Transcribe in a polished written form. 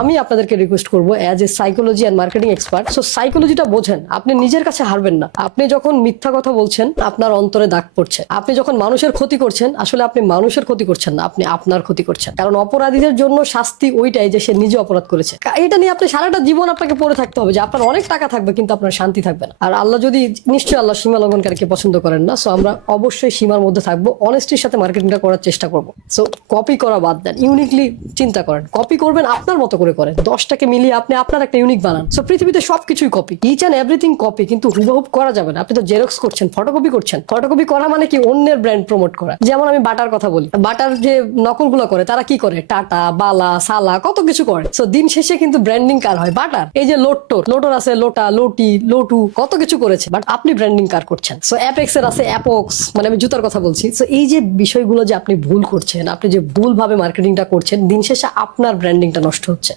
আমি আপনাদেরকে রিকোয়েস্ট করবো as a psychology and marketing expert, so সাইকোলজিটা বোঝেন। আপনি নিজের কাছে হারবেন না। আপনি যখন মিথ্যা কথা বলছেন আপনার অন্তরে দাগ পড়ছে। আপনি যখন মানুষের ক্ষতি করছেন আসলে আপনি মানুষের ক্ষতি করছেন না, আপনি আপনার ক্ষতি করছেন। কারণ অপরাধীদের জন্য শাস্তি ওইটাই যে সে নিজে অপরাধ করেছে। এটা নিয়ে আপনি সারাটা জীবন আপনাকে পড়ে থাকতে হবে যে আপনার অনেক টাকা থাকবে কিন্তু আপনার শান্তি থাকবে না। আর আল্লাহ যদি, নিশ্চয়ই আল্লাহ সীমা লঙ্ঘনকারীকে পছন্দ করেন না। সো আমরা অবশ্যই সীমার মধ্যে থাকবো, অনেস্টির সাথে মার্কেটিংটা করার চেষ্টা করবো। সো কপি করা বাদ দেন, ইউনিকলি চিন্তা করেন। কপি করবেন আপনার মতো করে করেন, 10টাকে মিলিয়ে আপনি আপনার একটা ইউনিক বানান। সো পৃথিবীতে সবকিছুই copy, each and everything copy, কিন্তু হুবহুব করা যাবে না। আপনি তো জেরক্স করছেন, ফটোকপি করছেন। ফটোকপি করা মানে কি? অন্যের ব্র্যান্ড প্রমোট করা। যেমন আমি বাটার কথা বলি, বাটার যে নকলগুলো করে তারা কি করে? টাটা, বালা, সালা, কত কিছু করে। সো দিন শেষে কিন্তু ব্র্যান্ডিং কার হয়? বাটার। এই যে লোটোর আছে লোটা, লোটি, লোটু, কত কিছু করেছে, বাট আপনি ব্র্যান্ডিং কার করছেন? সো অ্যাপেক্স এর আছে অ্যাপক্স, মানে আমি জুতার কথা বলছি। সো এই যে বিষয়গুলো যে আপনি ভুল করছেন, আপনি যে ভুল ভাবে মার্কেটিংটা করছেন, দিন শেষে আপনার ব্র্যান্ডিংটা নষ্ট হচ্ছে।